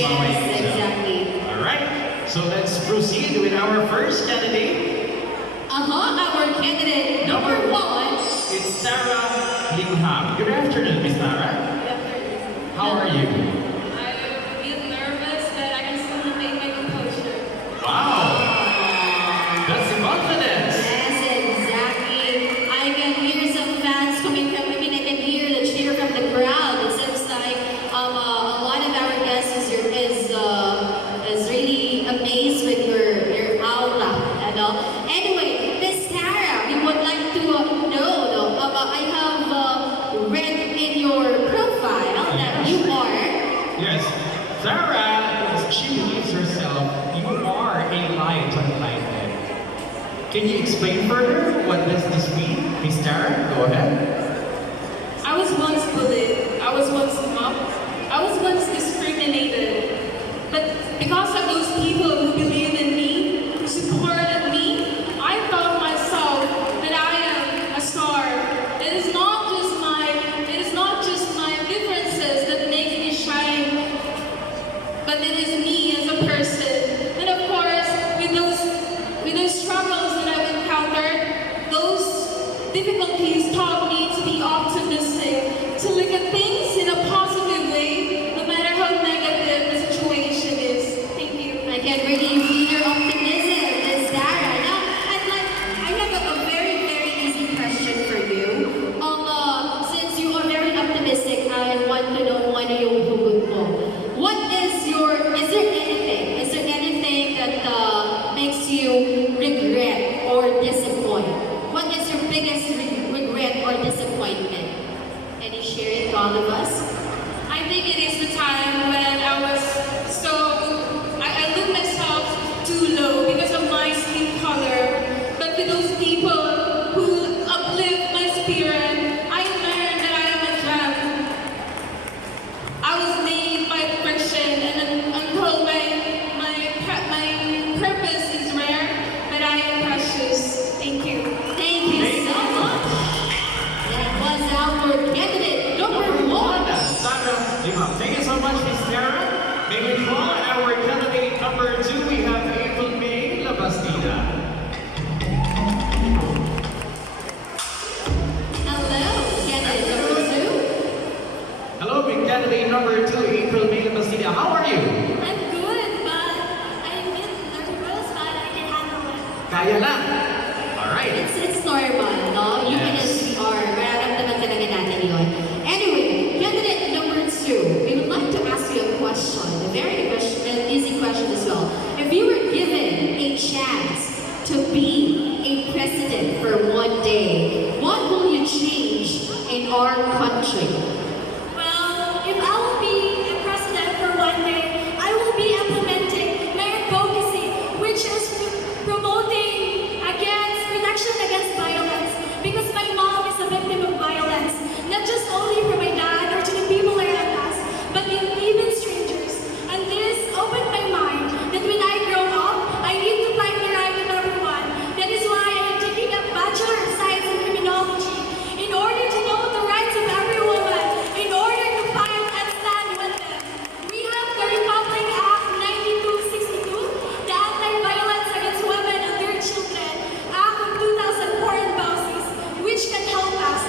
Yes, exactly. All right, so let's proceed with our first candidate. Our candidate number one. It's Sarah Lingham. Good afternoon, Miss Sarah. Good afternoon. How are you? I'm a bit nervous, but I can still maintain my composure. Wow, that's the confidence. Yes, exactly. I can hear some fans coming from, I can hear the cheer from the crowd. It seems like a lot of our guests is really amazed with your aura and all. Anyway, Miss Tara, we would like to know, I have read in your profile that you are. Yes, Sarah, she believes herself, you are a light unlighted. Can you explain further what does this mean? Miss Sarah, go ahead. I was once bullied. I was once mocked. I was once discriminated. But because of those people who believed in me, who supported me, I thought myself that I am a star. It is not just my differences that make me shine, but it is me as a person. And of course, with those struggles that I've encountered, those difficulties taught me to be optimistic, to look at things in a positive way, no matter how negative the situation is. Thank you. I can really feel your optimism, Miss Sarah. Now, I have a very, very easy question for you. Since you are very optimistic, I want to know ano yung hugot mo. Is there anything that makes you regret or disappoint? What is your biggest regret or disappointment? Can you share it to all of us? I think it is the time when I looked myself too low because of my skin color. But with those people who uplift my spirit, I learned that I am a gem. I was made by friction, and I'm told my purpose is rare, but I am precious. Thank you. Thank you so much. That was our candidate number one. Sarah Lingham. Thank you so much, Miss Sarah. May we call our candidate number two. We have April May Labastida. Hello, candidate number two. Hello, big candidate number two, April May Labastida. How are you? I'm good, but I'm a bit nervous, but I can handle it. Kaya lang. All right. It's normal, no? You can Yes. NCR. Mararamdaman talaga natin yun. Anyway, candidate number two, we would like to ask you a question, a very easy question as well. If you were given a chance to be a president for one day, what will you change in our country? Well, if I will be a president for one day, I will be implementing my advocacy, which is promoting protection against violence. Because my mom is a victim of violence, not just only from my dad or to the people around us, but even strangers. And this opened my mind that when I grow up, I need to find the right of everyone. That is why I am taking a Bachelor of Science in Criminology in order to know the rights of every woman, in order to fight and stand with them. We have the Republic Act 9262, the Anti-Violence Against Women and Their Children Act of 2004 and BAUSIS, which can help us.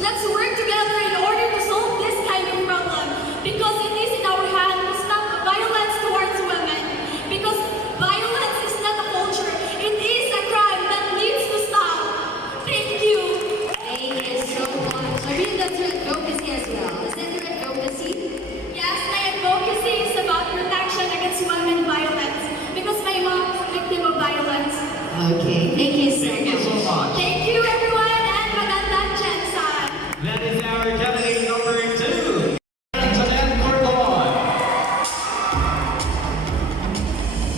Let's work together in order to solve this kind of problem, because it is in our hands to stop violence towards women. Because violence is not a culture, it is a crime that needs to stop. Thank you. Thank you so much. I mean, that's your advocacy as well. Is that your advocacy? Yes, my advocacy is about protection against women violence, because my mom is a victim of violence. Okay, thank you so Thank you so much. much. Thank you everyone, and magandang Jensen. That is our candidate number two. Antoinette Cordovan.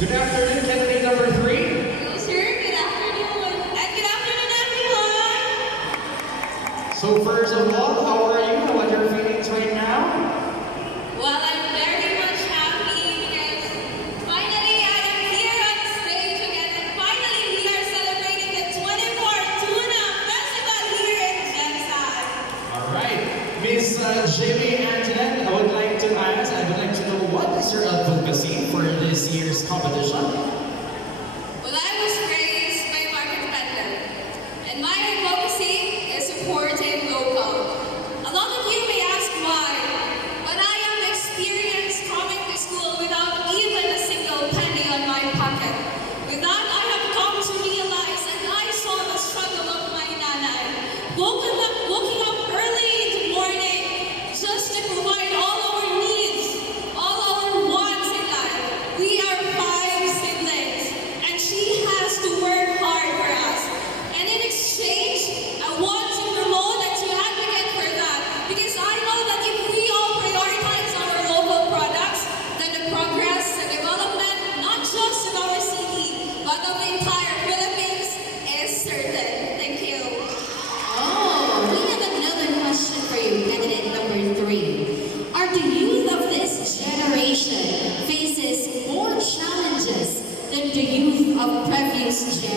Good afternoon, candidate number three. Hello sir, good afternoon. And good afternoon everyone. So first of all, how are you? What are your feelings right now? Well, I'm very much happy because finally I am here on stage again, and finally we are celebrating the 24th Tuna Festival here in Jensen. All right, Miss Jamie Antoinette, I would like to know what is your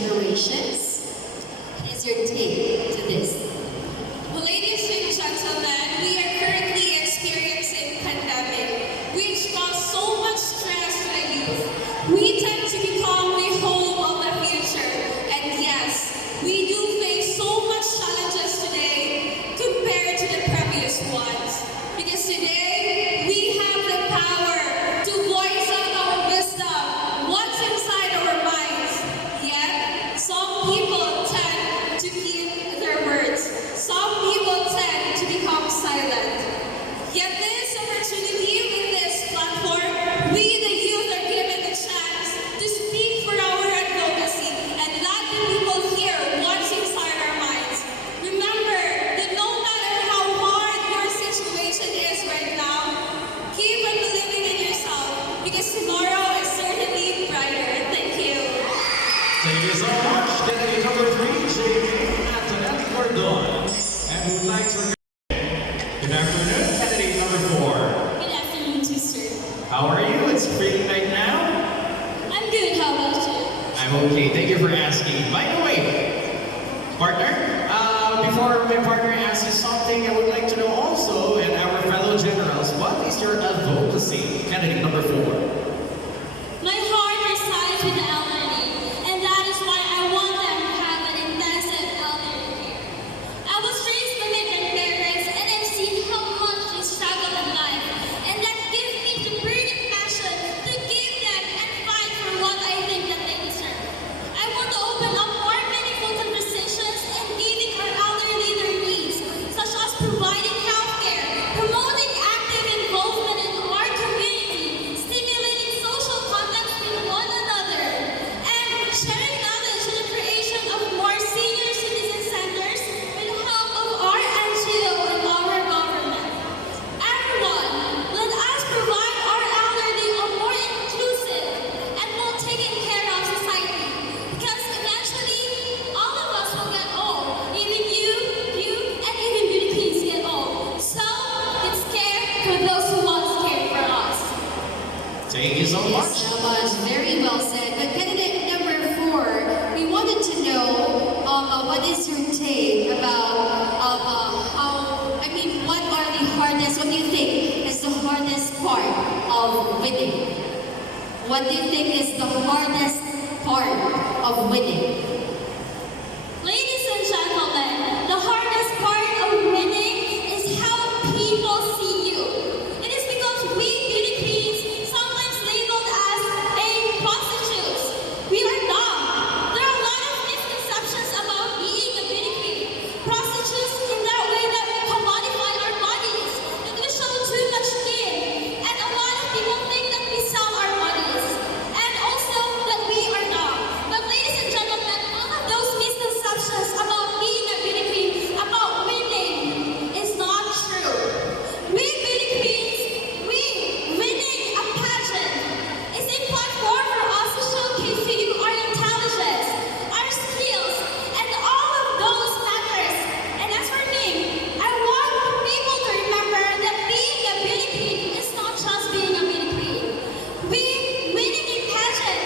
generations. What is your take to this? Well, ladies and gentlemen, we are currently experiencing pandemic, which caused so much stress to the youth. We tend to become the home of the future. And yes, we do face so much challenges today compared to the previous ones. Because today, we have the power to voice out our wisdom, what's inside our minds. Yet, some people tend to keep their words. Some people tend to become silent. Yet this opportunity with this platform, we the youth are given the chance to speak for our advocacy and let the people hear what's inside our minds. Remember that no matter how hard your situation is right now, keep on believing in yourself because tomorrow is certainly brighter. Thank you. Thank you so much. Candidate number 3, Jamie Antoinette Gordon. And we would like to good afternoon, candidate number 4. Good afternoon, too, sir. How are you? It's pretty night now. I'm good. How about you? I'm okay. Thank you for asking. By the way, partner, before my partner asks you something, I would like to know also, and our fellow generals, what is your advocacy? Candidate number 4. My heart resides with the elderly, and that is why I want them to have an intensive elderly care. I was raised by my grandparents, and I've seen how much they struggle in life, and that gives me the burning passion to give them and fight for what I think that they deserve. I want to open up more meaningful conversations and giving our elderly their needs, such as providing healthcare, promoting active involvement in our community, stimulating social contacts with one another, and sharing knowledge in the creation of more senior citizen centers with the help of our NGO and our government. Everyone, let us provide our elderly a more inclusive and well taken care of society, because eventually all of us will get old. Even you, and even beauty queens get old. So it's care for those who once cared for us. Thank you so Yes, much. so much. Very well said. But candidate number 4, we wanted to know what is your take about what are the hardest, what do you think is the hardest part of winning? What do you think is the hardest part of winning? Ladies and gentlemen, the hardest part of winning is how people see you. It is because we beauty queens, sometimes labeled as a prostitutes, we are dumb. There are a lot of misconceptions about being a beauty queen. Prostitutes in that way that we commodify our bodies, that we show too much skin, and a lot of people think that we sell our bodies, and also that we are dumb. But ladies and gentlemen, all of those misconceptions about being a beauty queen, about winning, is not true. We beauty queens, winning a pageant is a platform for us to showcase to you our intelligence, our skills, and all of those matters. And as for me, I want people to remember that being a beauty queen is not just being a beauty queen. Winning a pageant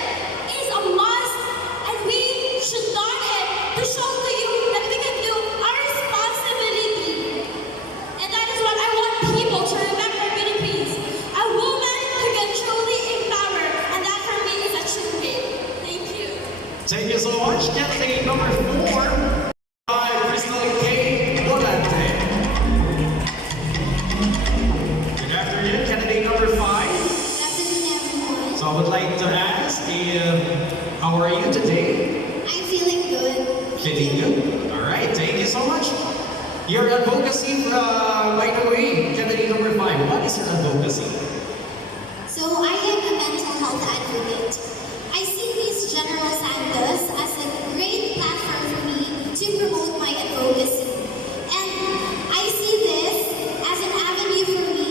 is a must, and we should learn it to show to you that we can do our responsibility. And that is what I want people to remember, beauty queens. A woman who can truly empower, and that for me is a true win. Thank you. Thank you so much. Candidate number 4, Crystal K. Volante. Good afternoon, candidate number 5. Good afternoon, everyone. So I would like to ask, how are you today? I'm feeling good. Feeling good? All right, thank you so much. Your advocacy, by the way, candidate number 5, what is your advocacy? So I am a mental health advocate. I see this General Santos as a great platform for me to promote my advocacy. And I see this as an avenue for me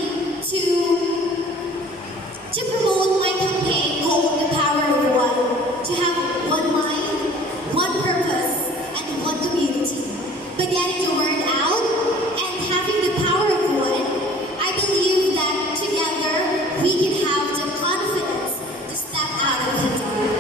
to promote my campaign called The Power of One, to have one mind, one purpose, and one community. By getting the word out and having the power of one, I believe that together we can have the confidence to step out of the dark.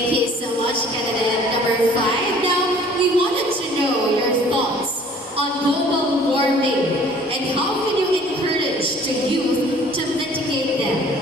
Thank you so much, candidate number 5. Now, we wanted to know your thoughts on global warming and how can you encourage the youth to mitigate them?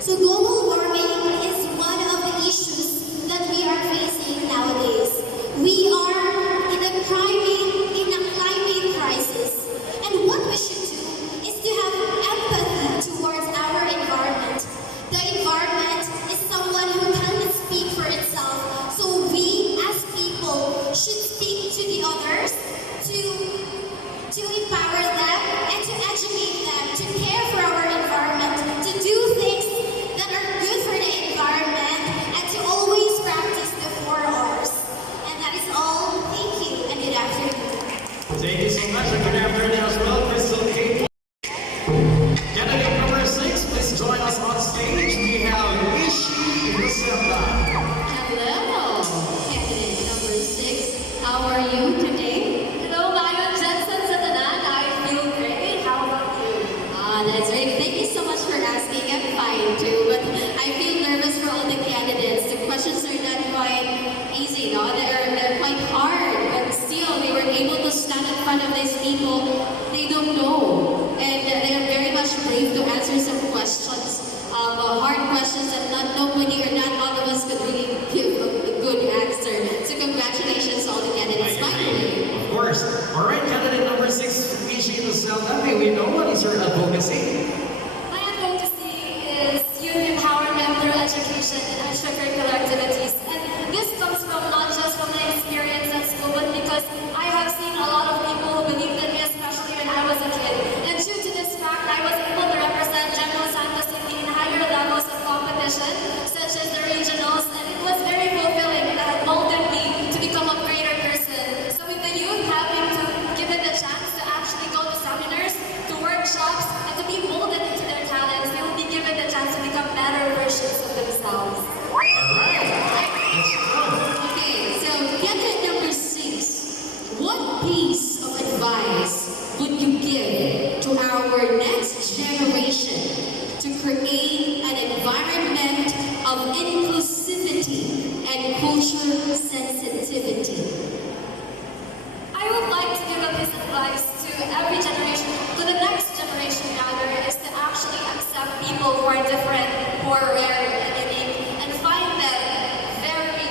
So global warming is one of the issues that we are facing nowadays. We are in a climate crisis. And what we should do is to have empathy towards our environment. The environment is someone who cannot speak for itself. So we as people should speak to the others to empower them and to educate them, to care for our environment, to do things that are good for the environment, and to always practice the 4 Rs. And that is all. Thank you and good afternoon. Thank you so much and good afternoon as well, Crystal Kate. Candidate number 6, please join us on stage. We have Ishi Lucilla. Hello, candidate number 6. How are you today? Hello, Mayon Jensen sa tanan. I feel great. How about you? That's right. Thank you so much for asking. I'm fine too, but I feel nervous for all the candidates. The questions are not quite easy, no? They're quite hard, but still they were able to stand in front of these people they don't know. And they are very much brave to answer some questions, hard questions that not nobody or not all of us could really give a good answer. So congratulations to all the candidates. Finally. Of course. All right, candidate number 6, Ishi Lucilla. May we know what is your advocacy? My advocacy is youth empowerment through education and extracurricular activities. And this comes from not just from my experience at school, but because I have seen a lot of people who believed in me, especially when I was a kid. And due to this fact, I was able to represent General Santos in higher levels of competition, such as the regionals, and it was very fulfilling that it molded me to become a greater person. So with the youth having to give it a chance to actually go to seminars, to workshops, and to be molded into their talents, they will be given the chance to become better versions of themselves. All right. That's good. Okay, so candidate number 6. What piece of advice would you give to our next generation to create an environment of inclusivity and cultural sensitivity? I would like to give a piece of advice to every generation, to the next generation rather, is to actually accept people who are different, who are rare and unique, and find them very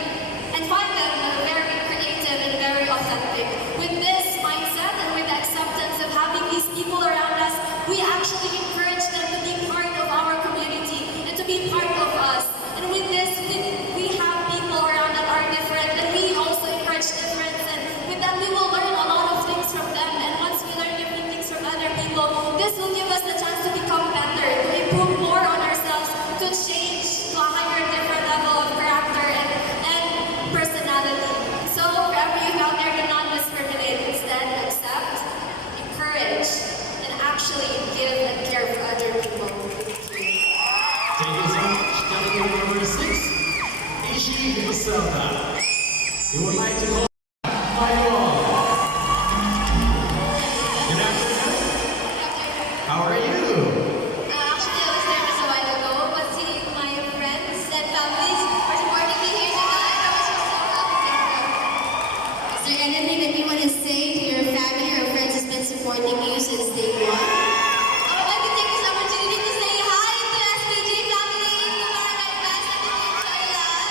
creative and very authentic. With this mindset and with the acceptance of having these people around us, we actually encourage them to be part of our community and to be part of us. And with this, we have people around that are different, and we also encourage difference. And with that, we will learn a lot of things from them. And once we learn different things from other people, this will give us the chance to become better, to improve more on ourselves, to change to a higher, different level of character and personality. So for every youth out there, do not discriminate. Instead, accept, encourage, and actually give and care for other people. Thank you so much. Candidate number 6, Ishi Lucilla. We would like to call Mayon. Good afternoon. How are you? Actually, I was nervous a while ago, but seeing my friends and families are supporting me here tonight, I was just so happy. Is there anything that you want to say to your family or friends who's been supporting you since day one? I would like to take this opportunity to say hi to SPJ family, to Barangay Best, and to enjoy that.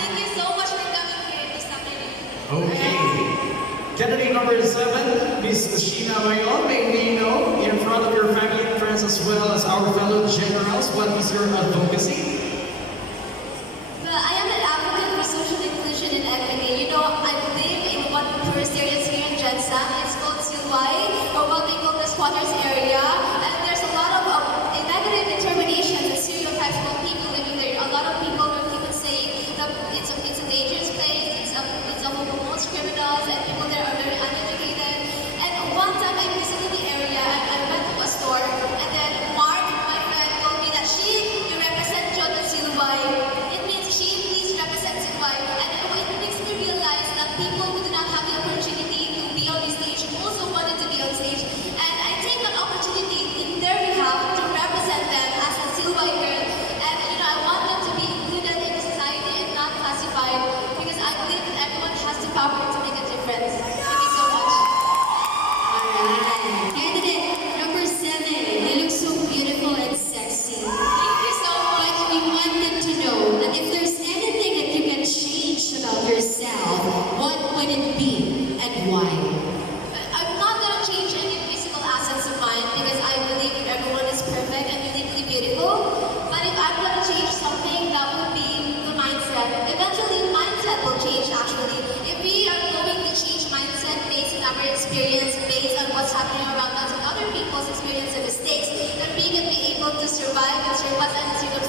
Thank you so much for coming here this afternoon. Okay. Candidate number 7, Miss Sheena Mayon. May we know, in front of your family and friends as well as our fellow generals, what is your advocacy? Well, I am an advocate for social inclusion and equity. You know, I live in one of the tourist areas here in Jensen. It's called Silway, or what they call the squatters area. And there's a lot of negative interpretations and stereotypes about people living there. A lot of people will keep on saying that it's a dangerous place, it's a home of most criminals, and people there are very uneducated. And one time I visited the area, and I went to a store, and then Mark, my friend, told me that she represents John at Silway. It means she please represent Silway. And it makes me realize that people who do not have the opportunity to be on the stage also wanted to be on stage. And I take that opportunity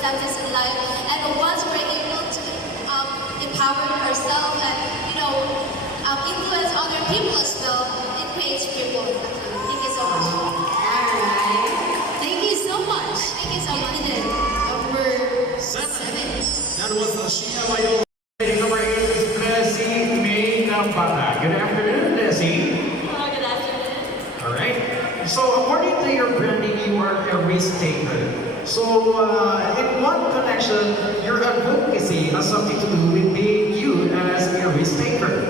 circumstances in life. And once we're able to empower ourselves and, influence other people as well, it creates ripple effect. Thank you so much. Alright. Thank you so much. Thank you so much. Candidate number 7. That was Sheena Bayo. Number 8 is Leslie May Nambata. Good afternoon, Leslie. Hello, good afternoon. Alright. So according to your branding, you are a risk taker. So in one connection, your advocacy has something to do with being you as a risk taker.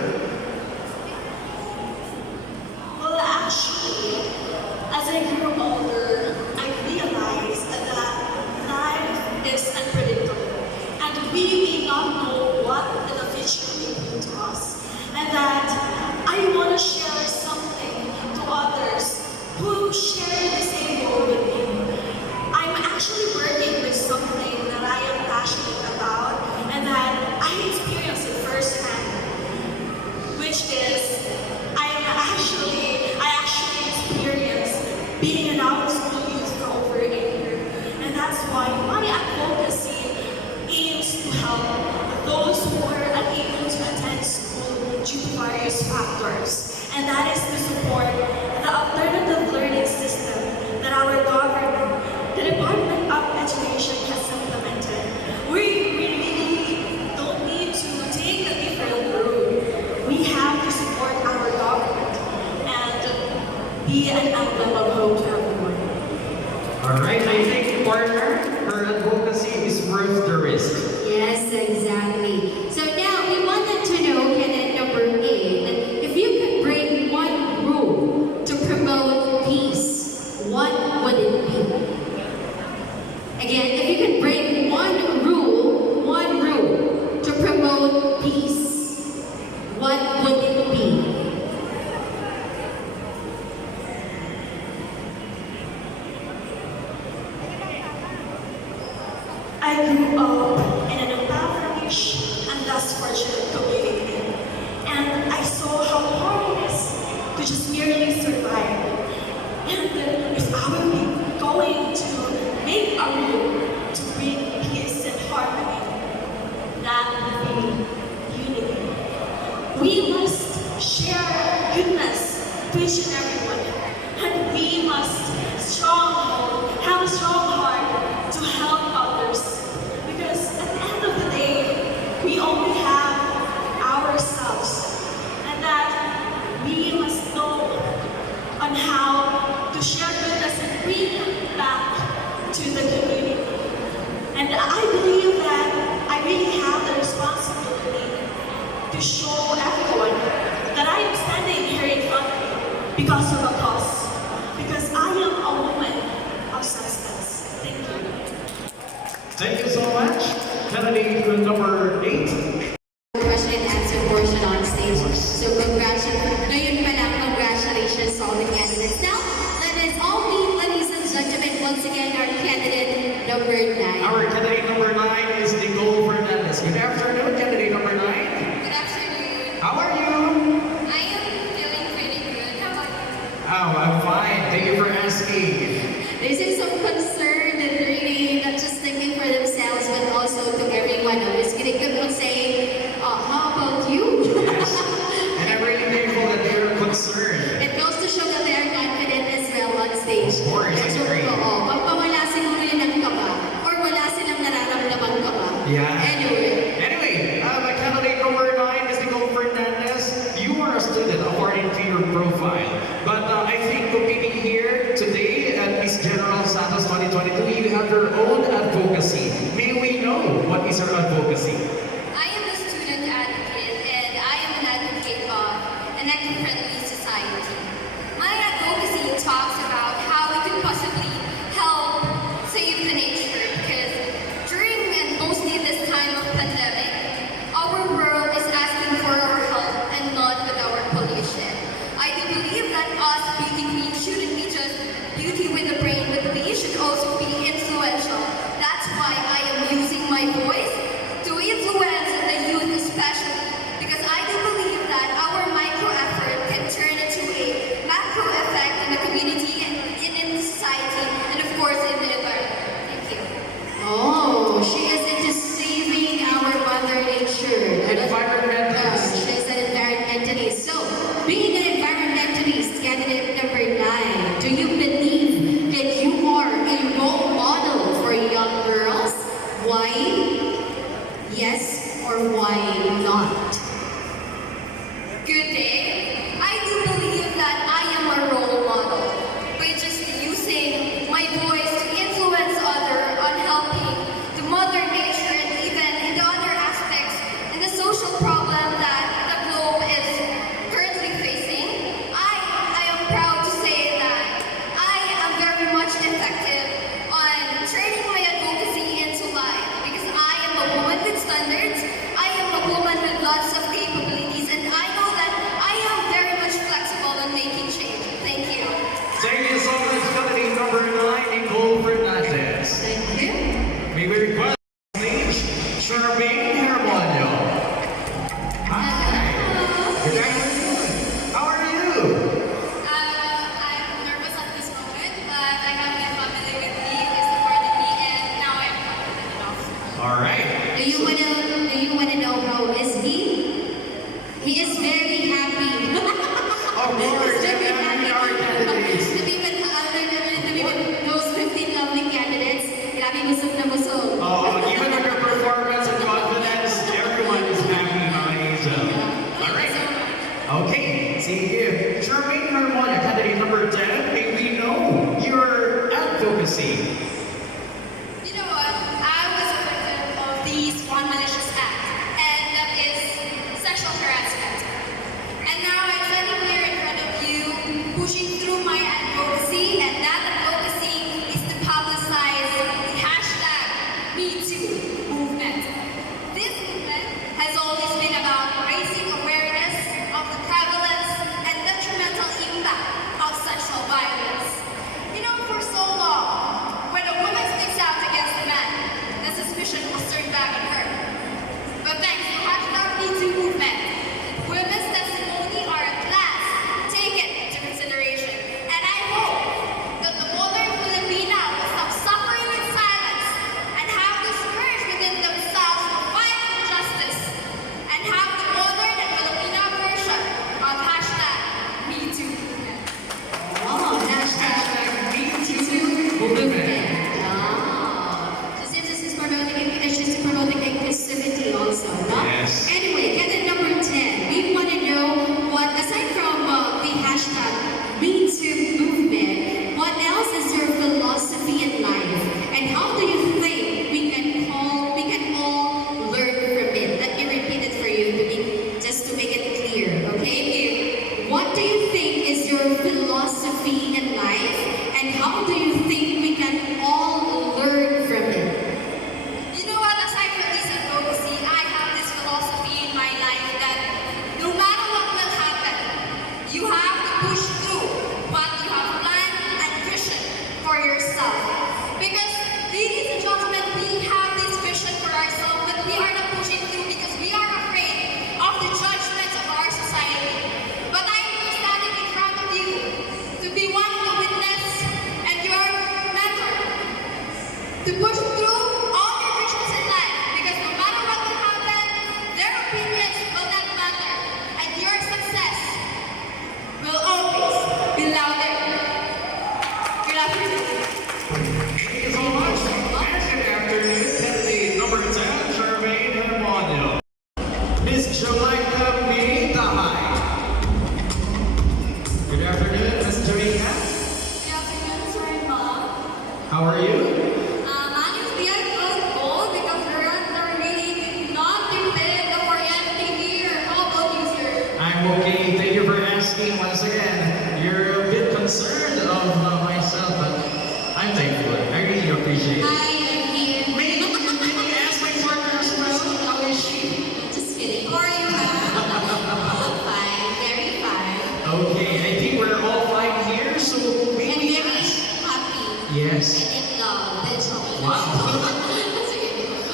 Well, actually, as I grew older, I realized that life is unpredictable, and we may not know what the future may bring to us, and that I want to share something to others who share the same goal with me. I'm actually working with something that I am passionate about, and that I experienced it firsthand, which is I actually experienced being an out-of-school youth for over a year, and that's why my advocacy aims to help those who are unable to attend school due to various factors, and that is to support the alternative learning system that our government, the Department of Education, has implemented. We really don't need to take a different route. We have to support our government and be an emblem of hope to everyone. Alright, I think partner, her advocacy is worth the risk. Yes, exactly. So now we wanted to know, candidate number 8, if you could bring one rule to promote peace, what would it be? Again, if you could bring one rule to promote peace, what would it be? I grew up in an impoverished and less fortunate community, and I saw how hard it is to just merely survive. And if I were going to make a rule to bring peace and harmony, that would be unity. We must share goodness to each and everyone, and we must have a strong heart to help others. Because at the end of the day, we only have ourselves, and that we must know on how to share goodness and bring back to the community. And I believe that I really have the responsibility to show everyone that I am standing here in front of you because of a cause. Because I am a woman of substance. Thank you. Thank you so much. Candidate number 8. Question and answer portion on stage. So congratulations to all the candidates. Now, let us all meet, ladies and gentlemen, once again, our candidate number 9. Our candidate number 9 is Nicole Fernandez. Good afternoon, candidate number 9. Good afternoon. How are you? I am doing pretty good. How about you? Oh, I'm fine. Thank you for asking. They say some concern and really not just thinking for themselves, but also to everyone else. Kinig them on saying, how about you? Yes. And I'm really thankful that they are concerned. It goes to show that they are confident as well on stage. Of course, I Medyo agree. totoo. Pag wala siguro yun ng kaba, or wala silang nararamdaman kaba. Yeah. Anyway, My candidate number 9 is Nicole Fernandez. You are a student according to your profile. But I think competing here today at Miss General Santos 2022, you have your own advocacy. May we know what is your advocacy? I am a student advocate, and I am an advocate of an eco-friendly society. My advocacy talks about how we could possibly help save the nature, because during and mostly this time of pandemic, our world is asking for our help and not with our pollution. I do believe that us beauty queens shouldn't be just beauty with the brain, but we should also be influential. That's why I am using my voice to influence the youth especially, because I do believe that our micro effort can turn into a macro effect in the community and in society, and of course in the environment. Thank you. oh,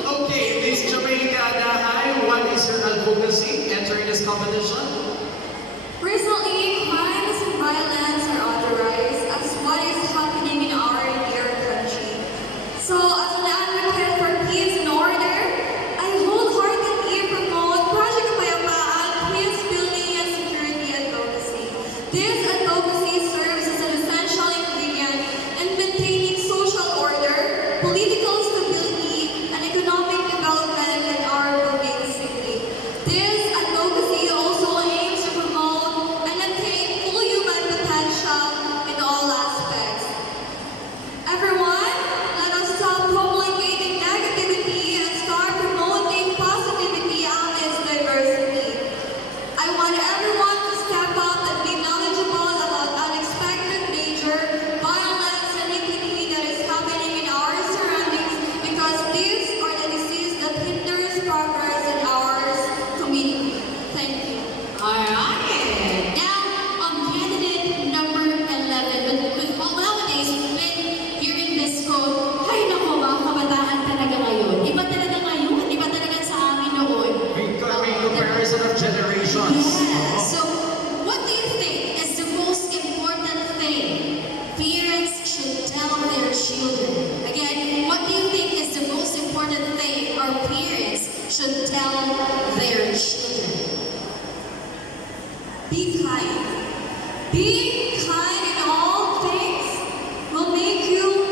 Okay, Miss Jamaica Dahay, what is your advocacy entering this competition? Recently, crimes and violence are on the rise as what is happening in our dear country. So, as an advocate for peace and order, I wholeheartedly promote Project Kapayapaan, peace building and security advocacy. This advocacy serves as an essential ingredient in maintaining social order, political stability, and economic development in our booming city. This advocacy also aims to promote and attain full human potential in all aspects. Everyone, let us stop promulgating negativity and start promoting positivity amidst diversity. I want everyone to step up and be knowledgeable about unexpected danger, violence, and iniquity that is happening in our surroundings because these are the diseases that hinders progress in our community. Thank you. Alright. Now, candidate number 11. With nowadays, when hearing this quote, ay naku, mga kabataan talaga ngayon. Iba talaga ngayon. Iba talaga sa amin noon. May comparison of generations. Yeah. So, what do you think is the most important thing parents should tell their children? Again, what do you think is the most important thing our parents should tell their children? Be kind. Being kind in all things will make you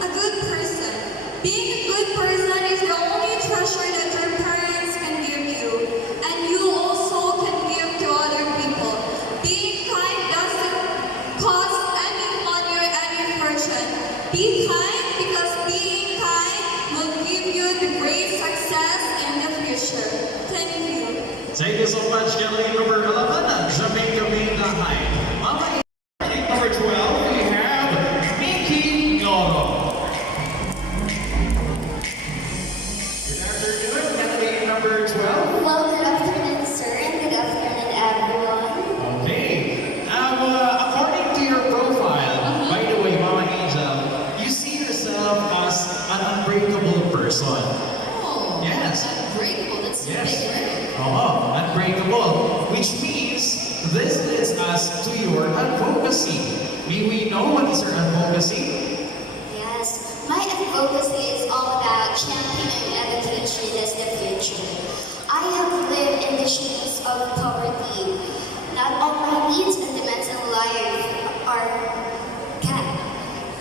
a good person. Being a good person is the only treasure that your parents can give you, and you also can give to other people. Being kind doesn't cost any money or any fortune. Be kind because being kind will give you the great success in the future. Thank you. Thank you so much, Kelly. Number 11, Jamaica Dahay. Mama, number 12, we have Mickey Noro. Good afternoon, candidate number 12. Well, good afternoon, sir, and good afternoon, everyone. Okay. According to your profile, by the way, Mama Angel, you see yourself as an unbreakable person. Oh, Yes. unbreakable. That's Yes. big, right? Oh, unbreakable. Which means this leads us to your advocacy. May we know what is your advocacy? Yes, my advocacy is all about championing education as the future. I have lived in the shoes of poverty. Not all my needs and demands in life are kept.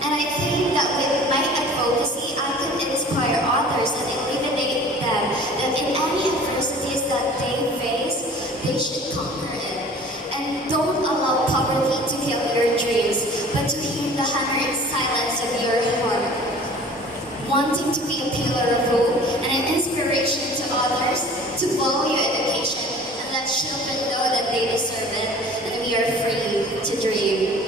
And I think that with my advocacy, I can inspire others and eliminate them that in any adversities that they face, they should conquer it. And don't allow poverty to kill your dreams, but to hear the hunger and silence of your heart. Wanting to be a pillar of hope and an inspiration to others to value education and let children know that they deserve it and we are free to dream.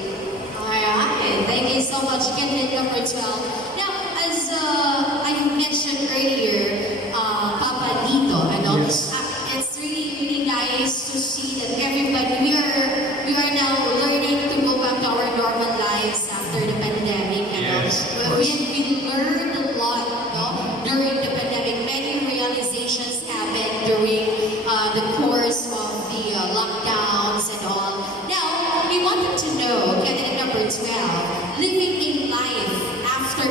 Alright, thank you so much, candidate number 12. Now, as I mentioned earlier, Papa Dito, Yes. it's really nice to see that everybody, we are now learning to go back to our normal lives after the pandemic. Yes, of We learned a lot, no? During the pandemic. Many realizations happened during the course of the lockdowns and all. Now, we wanted to know, candidate number 12, living in life after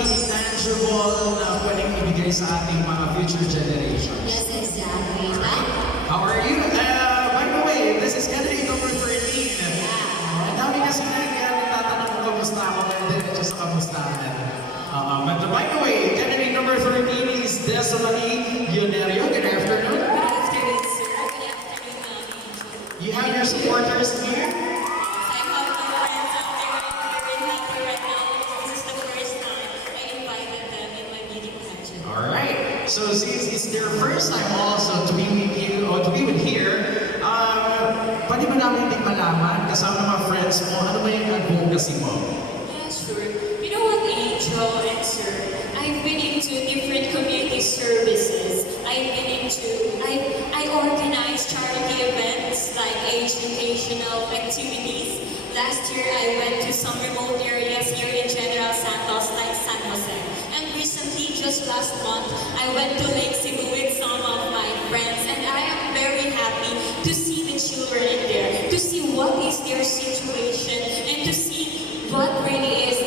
maging tangible na pwedeng ibigay sa ating mga future generations. Yes, exactly. How are you? By the way, this is candidate number 13. Ang dami kasi nagtatanong kung kamusta ako, and diretso sa kamustahan. But by the way, candidate number 13 is Desiree Leonerio. Good afternoon. Good afternoon, sir. Good afternoon, Angel. You have your supporters here. I have my friends out there. I'm very happy right now because this is the first time I invited them in my meeting pageant. Alright, so since it's their first time also to be with you, or to be with here, pwede ba namin din malaman, kasama ng mga friends mo, ano ba yung advocacy mo? Yeah, sure. You know what, Angel and sir? I've been into different community services. I organize charity events like educational activities. Last year, I went to some remote areas here in General Santos, like San Jose. And recently, just last month, I went to Lake Cebu with some of my friends, and I am very happy to see the children in there, to see what is their situation, and to see what really is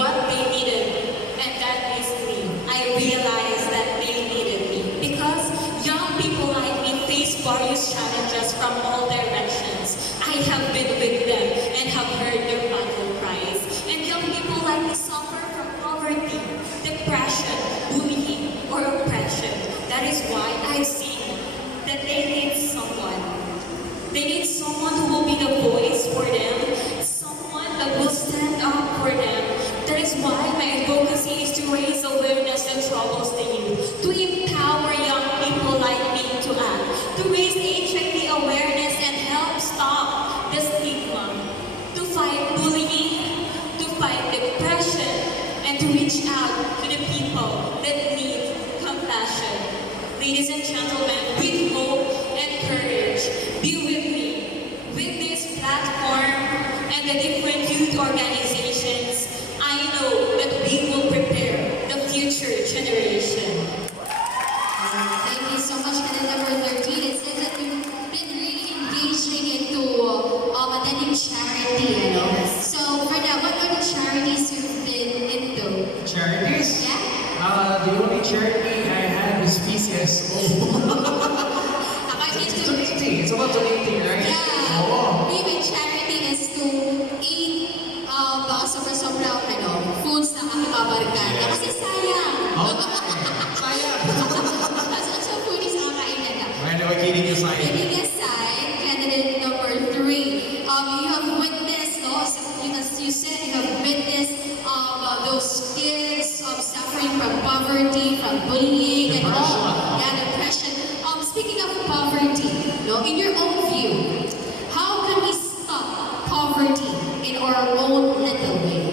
what they needed. And that is me. I realized that they needed me because young people like me face various challenges from all directions. I have been with them and have heard their battle cries. And young people like me suffer from poverty, depression, bullying, or oppression. That is why I've seen that they need someone. They need someone who will be the voice for them, someone that will stand up for them. That is why my advocacy is to raise awareness and troubles the youth, to empower young people like me to act, to raise HIV awareness and help stop the stigma, to fight bullying, to fight depression, and to reach out to the people that need compassion. Ladies and gentlemen, with hope and courage, be with me, with this platform and the different youth organizations. I know that we will prepare the future generation. Thank you so much, candidate number 13. It seems that you've been really engaging into attending charity, you know. So, for now, what are the charities you've been into? Charities? Yeah? The only charity I have is PCSO. It's Donating. It's about donating, right? Yeah. Oo. My charity is to eat sobra-sobra foods na aking babarkada. Kasi sayang. Sayang. So, foodies ang kainan na. By the way, kidding aside. Kidding aside, candidate number 3, you have witnessed, no, as you said, you have witnessed those kids suffering from poverty, from bullying, and all. Yeah, depression. Speaking of poverty, no, in your own view, how can we stop poverty in our own little way?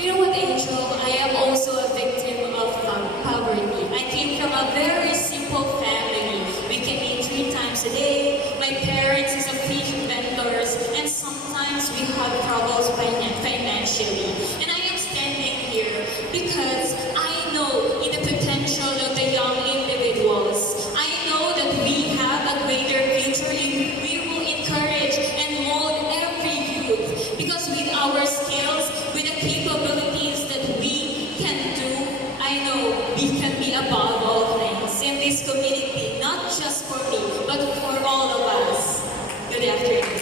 You know what, Angel? I am also a victim of poverty. I came from a very simple family. We can eat 3 times a day. My parents is a fish vendors, and sometimes we have troubles financially. And I am standing here because I know in the potential of the young individuals. I know that we have a greater future if we will encourage and mold every youth. Because with our skills, with the capabilities that we can do, I know we can be above all things in this community, not just for me, but for all of us. Good afternoon.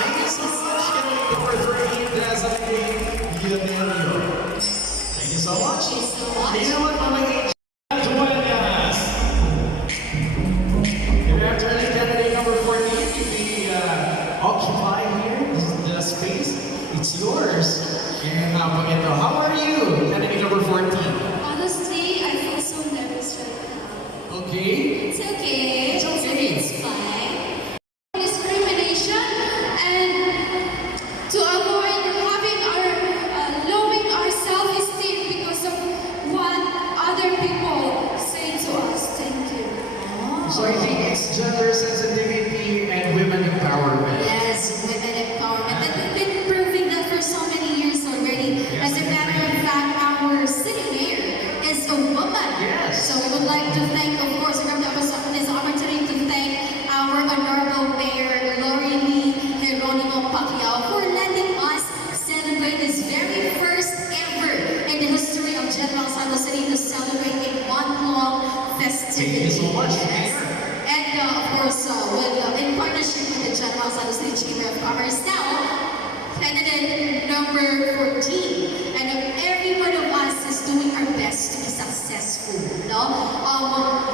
Thank you so much, candidate number 13, Desiree Leonerio. Thank you so much. Thank you so much. You know what, mga age, join us. Good afternoon, candidate number 14. We occupy here, this is the space. It's yours. And how are you, candidate number 14? Honestly, I feel so nervous right now. Okay. It's okay. It's okay. It's fine. Discrimination and to avoid having our lowering our self-esteem because of what other people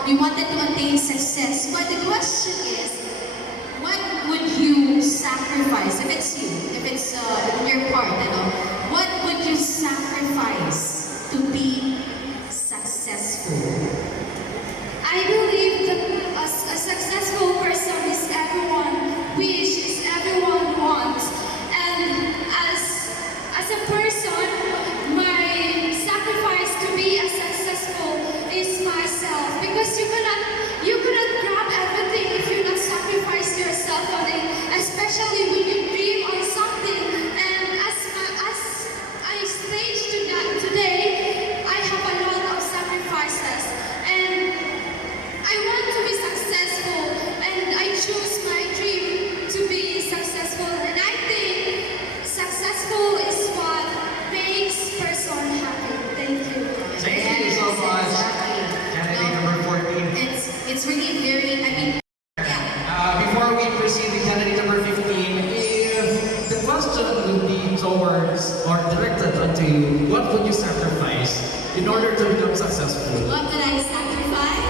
we wanted to attain success. But the question is, what would you sacrifice? If it's you, if it's in your part, what would you sacrifice to be successful? I believe that a successful person is everyone wish, is everyone wants. And as a person, my sacrifice to be as successful is myself. Because you cannot grab everything if you not sacrifice yourself on it. Especially when you dream on something. And as I stage to that today, I have a lot of sacrifices. And I want to be successful, and I choose my dream to be successful. And I think successful is what makes person happy. Thank you. Thank you so much. Candidate number 14. It's really very, I mean, yeah. Before we proceed with candidate number 15, if the question would be towards or directed onto what would you sacrifice in order to become successful? What did I sacrifice?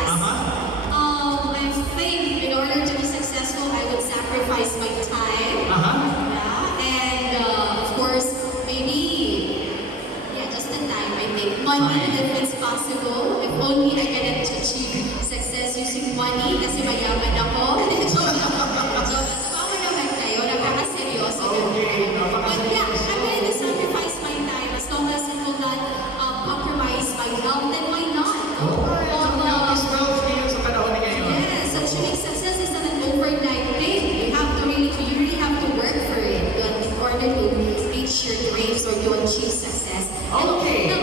I think in order to be successful, I would sacrifice my time. Yeah, and of course, maybe, just the time, I think. Money, if it's possible. If only I can achieve success using money, kasi mayaman ako. Joke naman kayo, nakakaseryoso Okay, But yeah, I'm willing to sacrifice my time as long as it will not compromise my health, then why not? Health is wealth ngayon sa panahon ni ngayon. Yes, achieving success is not an overnight thing. You really have to work for it in order to reach your dreams or to achieve success. Okay.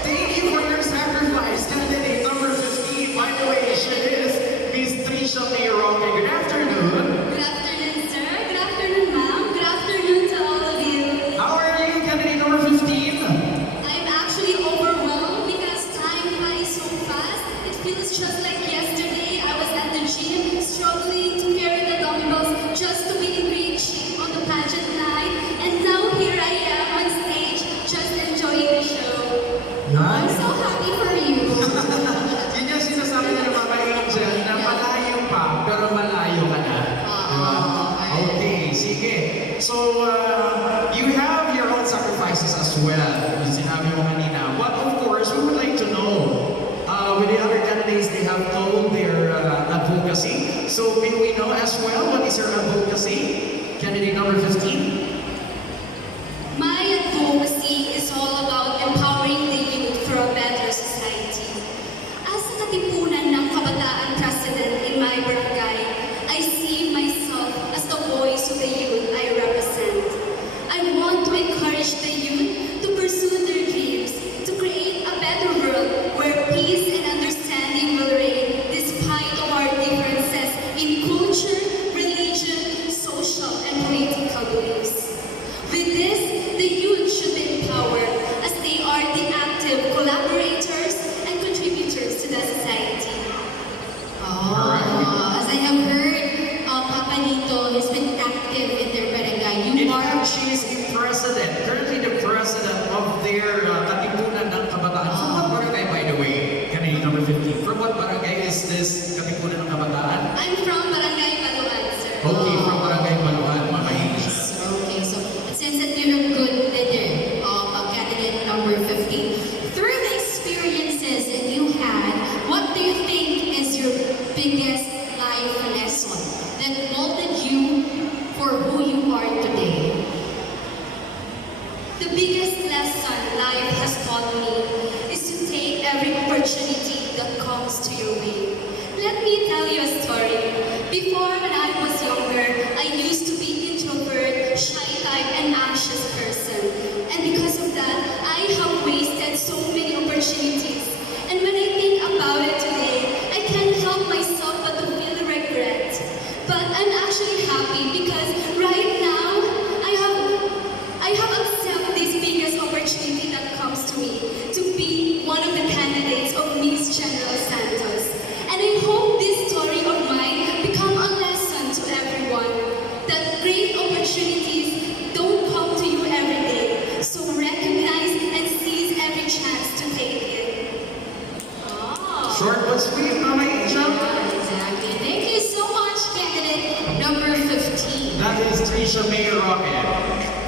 Thank you for your sacrifice. Candidate number 15, by the way, she is Miss Trisha Mayroque. Good afternoon. Good afternoon, sir. Good afternoon, ma'am. Good afternoon to all of you. How are you, candidate number 15? I'm actually overwhelmed because time flies so fast. It feels just like yesterday I was at the gym struggling to carry the dumbbells just to be in great shape on the pageant night. And now here I am on stage just enjoying the show. I'm so happy for you. Yun yung sinasabi na ng mga angel na malayo pa, pero malayo ka na. Diba? Okay, sige. So, you have your own sacrifices as well. Yung sinabi mo kanina. But of course, we would like to know, with the other candidates, they have told their advocacy. So, may we know as well, what is your advocacy? Candidate number 15? My advocacy is all about empowering the youth from Short but sweet, Mama Asia. Exactly. Thank you so much, candidate number 15. That is Trisha May Rocket.